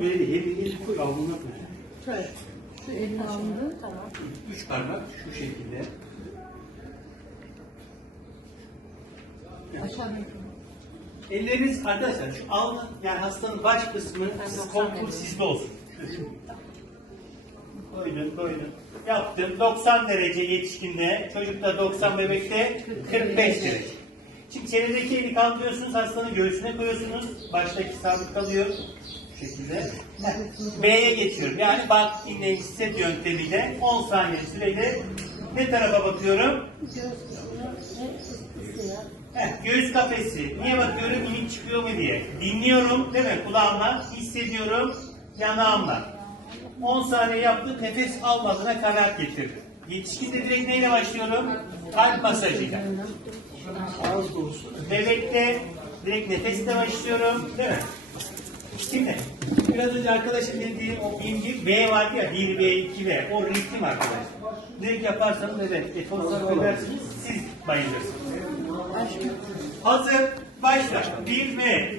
Böyle. Elini koy. Alnına koy. Evet. Şu elini aldı. Tamam. Üç parmak şu şekilde. Aşağıda. Elleriniz arkadaşlar şu alnı yani hastanın baş kısmı siz 90 kontrol sizde olsun. Koydun koydun. Yaptım 90 derece yetişkinde, çocukta 90 bebekte 45 derece. Şimdi çenedeki eli kaldırıyorsunuz hastanın göğsüne koyuyorsunuz. Baştaki sabit kalıyor. Şekilde. B'ye geçiyorum. Yani bak dinleyin hisset yöntemiyle 10 saniye süreyle ne tarafa bakıyorum? Heh, göğüs kafesi. Niye bakıyorum? İlik çıkıyor mu diye. Dinliyorum değil mi? Kulağımla hissediyorum yanağımla. 10 saniye yaptım. Nefes almadığına kanaat getirdim. Yetişkinde direkt neyle başlıyorum? Kalp masajıyla. Bebekte direkt nefesle başlıyorum. Değil mi? Şimdi biraz önce arkadaşın dediği o bilgi B vardı ya 1B 2B o ritim arkadaşlar. Direkt yaparsanız evet efor sarf edersiniz siz bayılırsınız. Hazır başla 1B